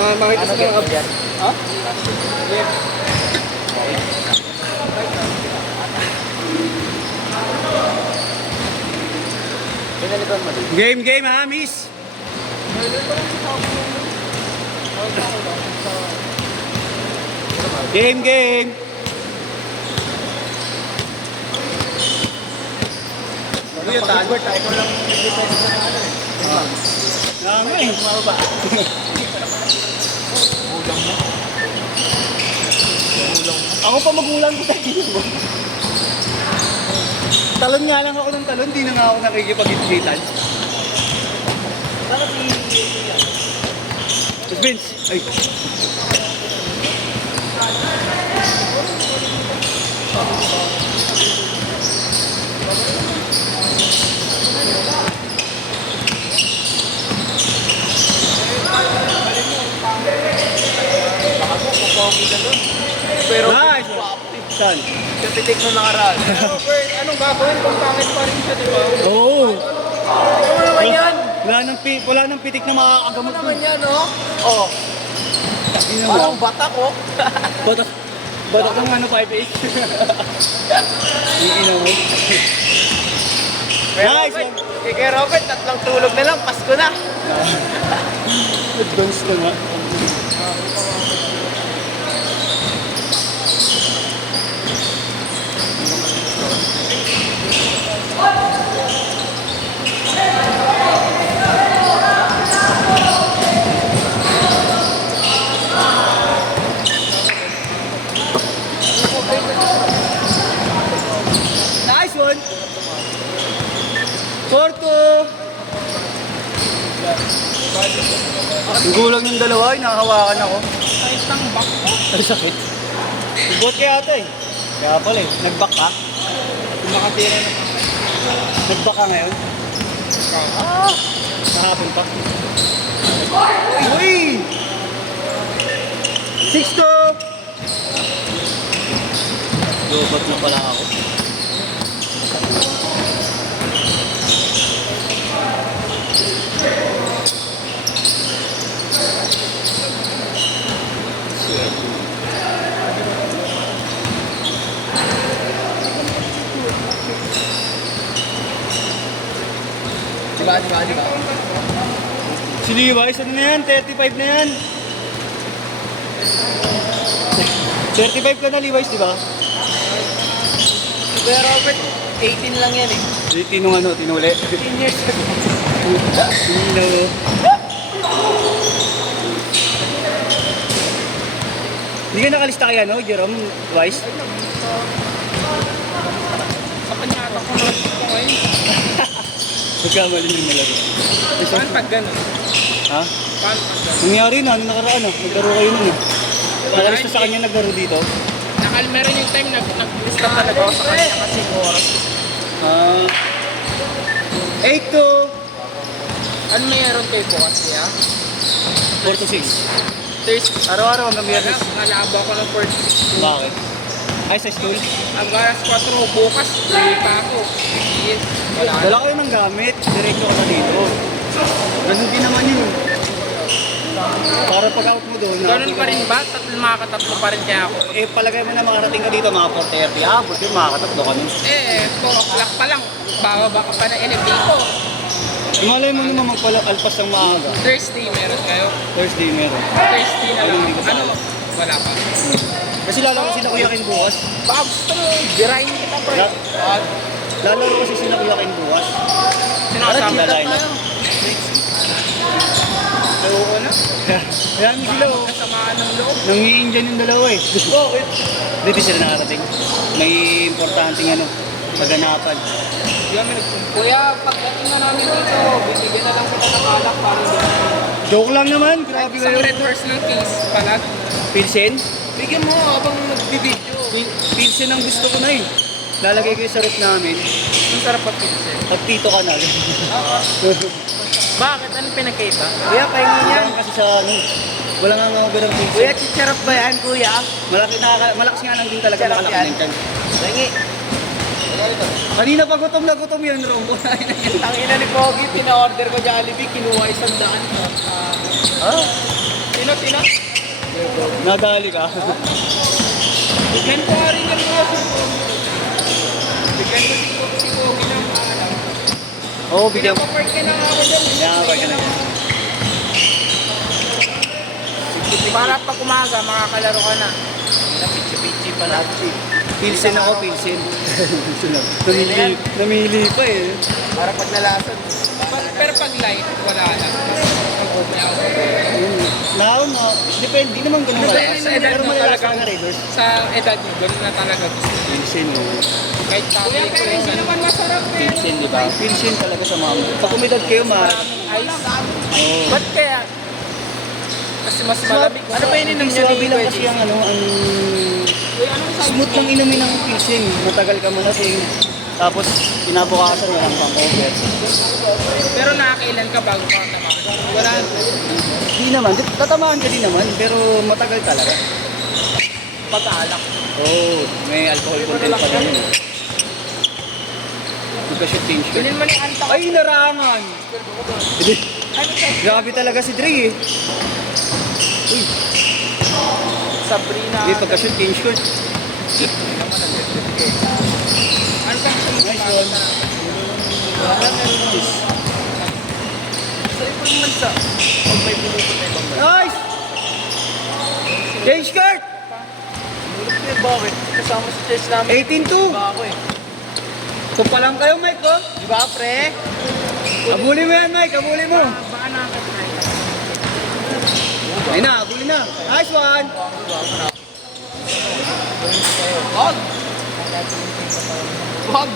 Makita sa mga yan? Ha? Pinalitan mo din. Game ha, miss. Game. Kuya, Albert, ako lang nag-defense na ano eh. Nga eh. Mababa. Ako pa magulang ko tayo mo. Talon nga lang ako ng talon, di na nga ako nakikipag-ipitan. Bakit ni... Vince, ay. Pero Nice! Saan? kapitik nung nakaraan. Pero Bert, anong gagawin kung pangit pa rin siya, di ba? Oo. Ano naman yan? Wala nang pitik na Ano makakagamot naman mo. yan, no? Oh, parang batak, oh. Batak ng ano, 5'8". Iinaw mo. Nice! Kay Robert, tatlong tulog na lang, Pasko na. Advance ka nga. Nice one! 4-2! Ang gulang ng dalawa, nakahawakan ako. Ayos ng back ko. Ay, sakit. Ibot kaya ata eh. Kaya pala eh. Nag-back ka? Nakatira na. Nag-back ka ngayon? Kahapon pa. Uy! 6-2! Lobat na pala ako. Diba? Si Levi's, ano na yan? 35 na yan. 35 ka na Levi's, di ba? Kuya Robert, 18 lang yan eh. Tinuli. 15 years ago. Tino. Hindi ka nakalista kaya, no, Jerome Weiss? Sa kanyata ko na ito ngayon. Magkamali ng nalaro. Paano pag gano'n? Ha? Paano pag gano'n? Nangyari na, ano nakaraan, naglaro kayo nun eh. Nakalista sa kanya naglaro dito. Meron yung time nag-lista talaga ako sa kanya kasi oras. 8-2. Ano mayroon kayo bukas niya? 4-6. Thursday. Araw-araw hanggang biyernes. Nalabo ako ng 46. Bakit? Ay, sa school? Hanggang alas 4 bukas, uwi pa ako. Yes. Wala na. Dala kayo ng gamit, diretso ka na dito. Ganun din naman yun. Para pag-out mo doon. Ganun pa rin ba? Makakatatlo pa rin kaya ako. Eh, palagay mo na makarating ka dito, mga 4:30. Abot yun, makakatatlo ka nun. 4 o'clock pa lang. Bababa ka pa na NFD ko. Malay mo naman magpalagpas ng maaga. Thursday meron kayo. Thursday meron. Thursday na lang. Hindi ko pa Ano? Wala pa. Kasi lalaro ko sila Kuya Ken bukas. Baka gusto mo, dirahin kita pre. Lalaro ko sila Kuya Ken bukas. Sinasama Para na line tayo. Oo na. Kaya sila oh. Kasamaan ng loob. Nangiindian yung dalawa eh. Bakit? Dito sila nakarating. May importanteng ano, kaganapan. Kuya, pagdating na namin dito, bibigyan na lang kita ng alak para hindi na. Joke lang naman, grabe Isang kayo. red horse ng case pala. Pilsen? Bigyan mo habang nagbibideo. Pilsen ang gusto ko na eh. Lalagay ko yung sa rep namin. Ang sarap at pinsin. At Tito Canal. Bakit? Anong pinagkaiba? Kuya, pahingi yan. Kasi sa ano, wala nga nga ng pilsen. Kuya, chicharap ba yan, kuya? Malakas nga lang din talaga Sarap makalaki yan. ng tiyan. Tingi. Kanina pa gutom na gutom yun, Rombo. Ang ina ni Pogi, pina-order ko Jollibee, kinuha 100. Ah? Tina. Nadali ka. Bigyan ko nga rin yung mga bigyan ko si Kobe ng alam. Oo, bigyan mo. Pinapapark ka na nga ako dyan. Yan, park ka na. Para pag umaga, makakalaro ka na. Pichi-pichi pala. Pilsen ako, pilsen. Namili pa eh. Para pag nalasan. Pero pag light, wala na. Pag-umay ako. Now, no. Depende, di naman ganun Depende malakas. sa edad Pero mo malakas talaga. ka na rin. Sa edad mo, gano'n na talaga gusto. Pilsen, no. Kahit tabi ko. Pero hindi naman masarap eh. Pilsen, di ba? Pilsen talaga sa mga. Pag umidad kayo, Maraming ice. Oo. Ba't kaya? Kasi mas malamig. Ano pa ininom niyo Swabe ni lang Kuya kasi Jay? ang ano, ang Anong size smooth ng inumin ng pilsen. Matagal ka malasing. Tapos, kinabukasan walang pang-over. Pero nakakailan ka bago ka naman? Wala. Hindi naman. Tatamaan ka din naman, pero matagal talaga. Pag-alak. Oo, may alcohol content pa rin yun. Magka-shoot change ka. Bilhin mo ni Anta. Ay, narangan! Hindi. Ano siya? Grabe talaga si Dre eh. Uy, Sabrina. hindi pagka-shoot change ko. Ano kang sumunod? Nice one. Sa ibang bansa, pag may pulupot na ibang bansa. Nice! Change skirt! Pulupot na bakit? Kasama sa church namin. 18-2. Ba ako eh. Kung pa lang kayo, Mike, oh. Di ba, pre? Abuli mo yan, Mike. Abuli mo. Baka nakakatry. Ayun na, abuli na. Nice one! Wag! Wag!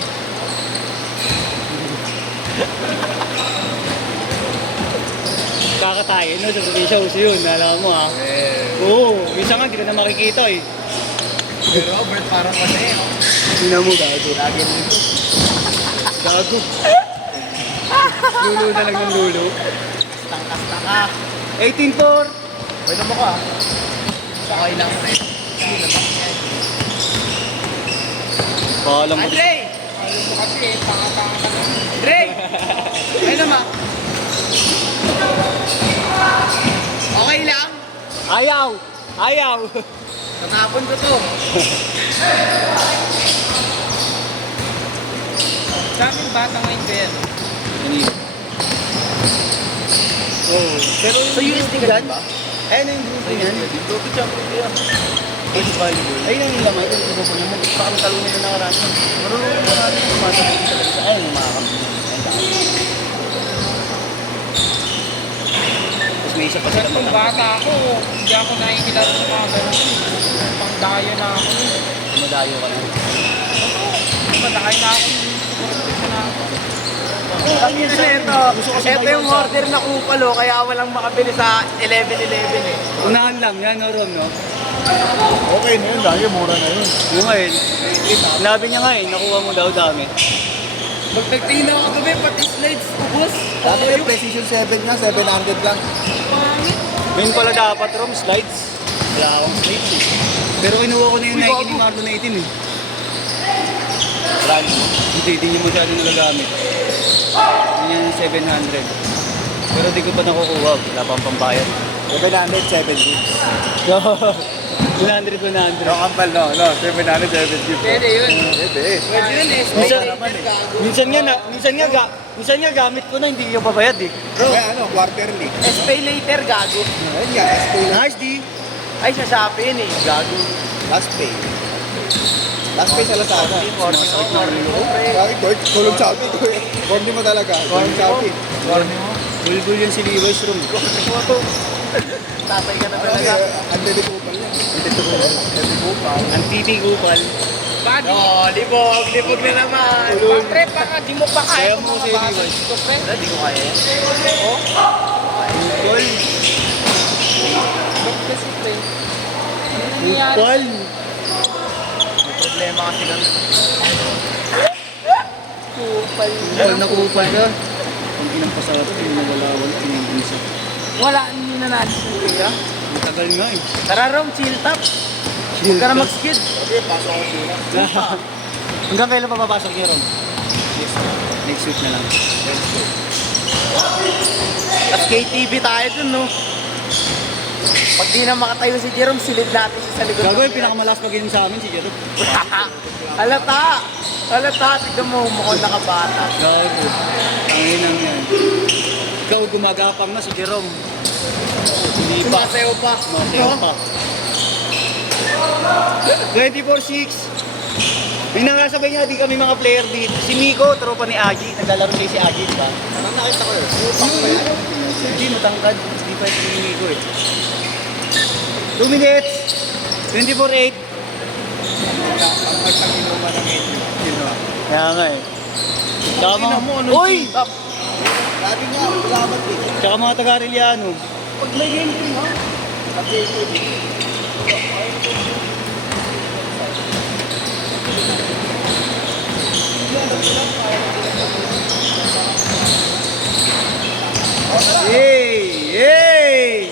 Kakatayin, no? Sa probinsya, uso yun. Alam mo, ha? Oo. Minsan nga, di ka na makikita, eh. Pero Robert, parang kasi eh. Tingnan mo, gago. Lagi mo ito. Gago. Lulo na lang ng lulo. Tangkas ka. 18-4. Pwede mo ka. Okay lang eh. Paalam mo. Andre! Ayaw mo kasi eh. Tanga-tanga ka na. Andre! Ayun naman. Okay lang. Ayaw! Ayaw! Natapon ko to. Sa amin bata ngayon, Ben. Kanina. Oo. Pero Sa USD ka yan, din ba? ayun na yung grupo niyan. Dito champion ko yan. Ayun ang yung laman. Ito yung grupo niyan. Baka ang talunin na nakaraan yun. Marunong yung nakaraan yun. Sumasabay sa talaga. Ayun yung mga kampi. Tapos may isa pa sila Kung bata ako, hindi ako nakikilala sa mga ganun. Pangdayo na ako. Madayo ka na. Padayo na ako. Gusto na ako. Ito yung order na kupalo, kaya walang makabili sa 11-11 eh. Unahan lang. Yan, no, Ron, no? Okay na yun, lagi mura na yun. Yung ngayon, sinabi niya nga eh, nakuha mo daw dami. Pag nagtingin ako gabi, pati slides ko, boss. Dati yung Precision 7 nga, 700 lang. Pangit. Ngayon pala dapat, Rom, slides. Wala akong slides eh. Pero kinuha ko na yung Nike ni Marlon 18 eh. Run. Hindi niya masyado nagagamit. Yun yung 700. Pero di ko pa nakukuha. Wala pang pambayad. 700, 70. 100. No, kampal, no, 700, 70. Pwede yun. Pwede eh. Pwede yun eh. Minsan nga gamit ko na hindi ko pabayad eh. Bro, quarterly. Pay later, gago. Ayun nga, last pay lang. Nice, D. Ay, sa Shopee yun eh. Gago. Last pay. Last pay sa Lazada. Sumasakit na rin ako. Bakit, George? Kulong Shopee ko eh. Corny mo talaga. Kulong Shopee. Bulbul yan si Levi's room. Tatay ka na Kasi, talaga. ang dedikupal yan. Dedikupal. Ang titigupal. Badi. Libog na naman. Pre, baka di mo pa kaya Kaya mo mga si bata Levi's. dito, pre. Hindi ko kaya yan. Oo. Kupal. Ba't kasi, pre? Ano nangyayari? Kupal. Problema kasi kami. Kupal. Kupal na kupal ka. Ang inang pasarap, hindi nagalawan, pinag-isa. Wala, hindi na natin kaya. Matagal nga eh. Tara, Rom, chill top. Huwag ka na mag-skid. Okay, pasok ako sila. Hanggang kailan pa papasok niyo ron? Next week na lang. Tapos KTV tayo dun, no? Pag di na makatayo si Jerome, silid natin siya sa likod. Gago ng yung pinakamalakas mag-inom sa amin si Jero. Halata! Halata! Tignan mo, mukhang nakabata. Gago. Ang inang yan. Ikaw gumagapang na si Jerome. Hindi pa. Sumasayaw pa. Masayaw pa. 24-6. May nangasabay nga di kami mga player dito. Si Miko, tropa ni Aji. Naglalaro kayo si Aji, di ba? Parang nakita ko yun. Hindi, matangkad. Hindi pa si Miko eh. 2 minutes. 24-8. Ang pagkakinuman ng medyo. Kaya nga eh. Tsaka mga... Uy! Dati nga, salamat eh. Tsaka mga taga-Arellano. Pag may game din ha? Pati ito Hey! Hey!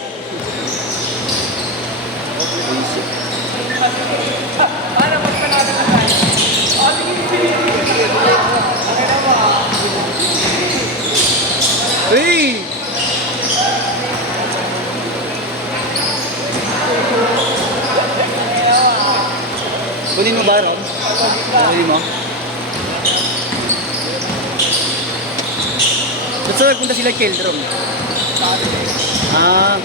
Hey! Kunin mo ba, Ron? Kunin mo? Ba't sa nagpunta sila Keldrom? Ah.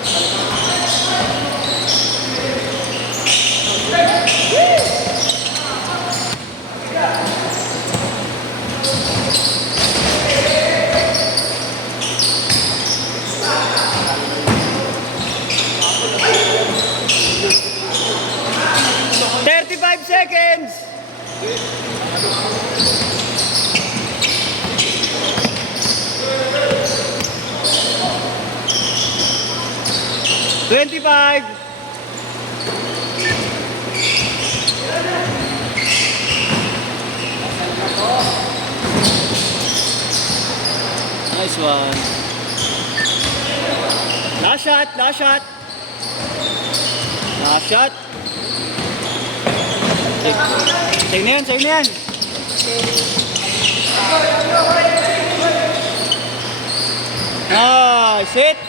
Seconds! $25. Nice one. Last shot, last shot. Last shot. Sa'yo na yan, sa'yo na yan. Ah, shit.